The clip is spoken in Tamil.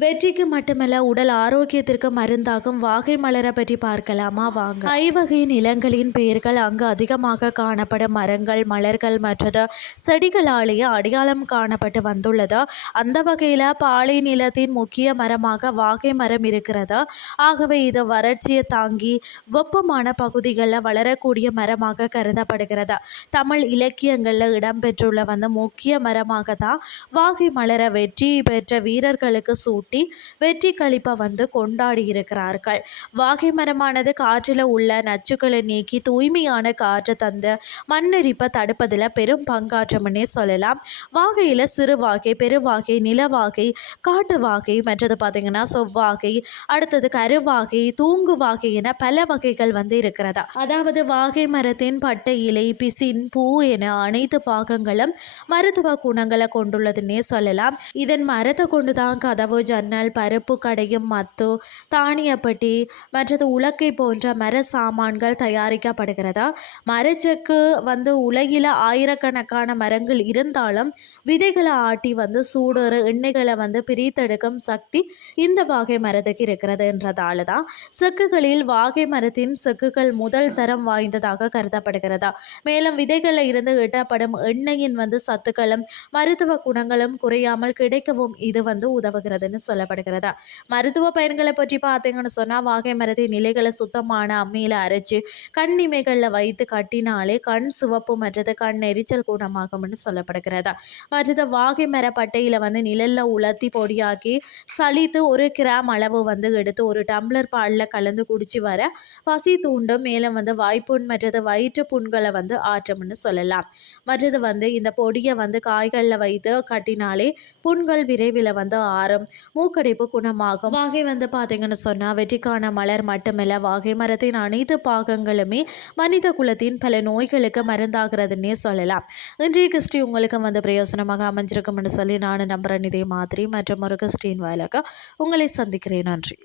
வெற்றிக்கு மட்டுமல்ல உடல் ஆரோக்கியத்திற்கு மருந்தாகும். வாகை மலரை பற்றி பார்க்கலாமா? வாங்க. ஐவகை நிலங்களின் பெயர்கள் அங்கு அதிகமாக காணப்படும். மரங்கள் மலர்கள் மற்றது செடிகளாலேயே அடையாளம் காணப்பட்டு வந்துள்ளது. அந்த வகையில் பாலை நிலத்தின் முக்கிய மரமாக வாகை மரம் இருக்கிறது. ஆகவே இது வறட்சியை தாங்கி வெப்பமான பகுதிகளில் வளரக்கூடிய மரமாக கருதப்படுகிறது. தமிழ் இலக்கியங்களில் இடம்பெற்றுள்ள வந்து முக்கிய மரமாக தான் வாகை மலர வெற்றி பெற்ற வீரர்களுக்கு சூட் சூட்டி வெற்றி கழிப்பை வந்து கொண்டாடி இருக்கிறார்கள் வாகை மரமானது காற்றில் உள்ள நச்சுக்களை நீக்கி தூய்மையான காற்றை தந்து மண்ணெரிப்பை தடுப்பதில் பெரும் பங்காற்றம்னே சொல்லலாம். வாகையில் சிறு வாகை பெருவாகை நிலவாகை காட்டு வாகை மற்றது பார்த்திங்கன்னா செவ்வாகை அடுத்தது கருவாகை தூங்கு வாகை என பல வகைகள் வந்து இருக்கிறதா. அதாவது வாகை மரத்தின் பட்டை இலை பிசின் பூ என அனைத்து பாகங்களும் மருத்துவ குணங்களை கொண்டுள்ளதுன்னே சொல்லலாம். இதன் மரத்தை கொண்டு தான் கதவு ஜன்னல் பருப்பு கடையும் மத்து தானியப்பட்டி மற்றது உலக்கை போன்ற மர சாமான்கள் தயாரிக்கப்படுகிறதா? மரச்செக்கு வந்து உலகில் ஆயிரக்கணக்கான மரங்கள் இருந்தாலும் விதைகளை ஆட்டி வந்து சூடுற எண்ணெய்களை வந்து பிரித்தெடுக்கும் சக்தி இந்த வாகை மரத்துக்கு இருக்கிறது என்றதால தான் செக்குகளில் வாகை மரத்தின் செக்குகள் முதல் தரம் வாய்ந்ததாக கருதப்படுகிறதா? மேலும் விதைகளில் இருந்து இடப்படும் எண்ணெயின் வந்து சத்துக்களும் மருத்துவ குணங்களும் குறையாமல் கிடைக்கவும் இது வந்து உதவுகிறதுன்னு சொல்லப்படுகிறதா? மருத்துவ பயன்களை பற்றி பார்த்தீங்கன்னு சொன்னால் வாகை மரத்தின் நிலைகளை சுத்தமான அம்மியில் அரைச்சு கண் இமைகளில் வைத்து கட்டினாலே கண் சிவப்பு மற்றது கண் எரிச்சல் குணமாகும்னு சொல்லப்படுகிறதா? மற்றது வாகை மர பட்டையில் வந்து நிழலில் உலர்த்தி பொடியாக்கி சளித்து ஒரு கிராம் அளவு வந்து எடுத்து ஒரு டம்ளர் பாலில் கலந்து குடிச்சு வர பசி தூண்டும் மேலும் வந்து வாய்ப்புண் மற்றது வயிற்று புண்களை வந்து ஆற்றம்னு சொல்லலாம். மற்றது வந்து இந்த பொடியை வந்து காய்களில் வைத்து கட்டினாலே புண்கள் விரைவில் வந்து ஆறும். மூக்கடைப்பு குணமாகும். வாகை வந்து பார்த்தீங்கன்னு சொன்னால் வெற்றிக்கான மலர் மட்டுமல்ல வாகை மரத்தின் அனைத்து பாகங்களுமே மனித குலத்தின் பல நோய்களுக்கு மருந்தாகிறதுன்னே சொல்லலாம். இன்றைய கிறிஸ்டி உங்களுக்கு வந்து பிரயோசனமாக அமைஞ்சிருக்கும்னு சொல்லி நான் நம்புகிறேன் இதே மாதிரி மற்றும் ஒரு கிறிஸ்டின் வாயிலாக உங்களை சந்திக்கிறேன். நன்றி.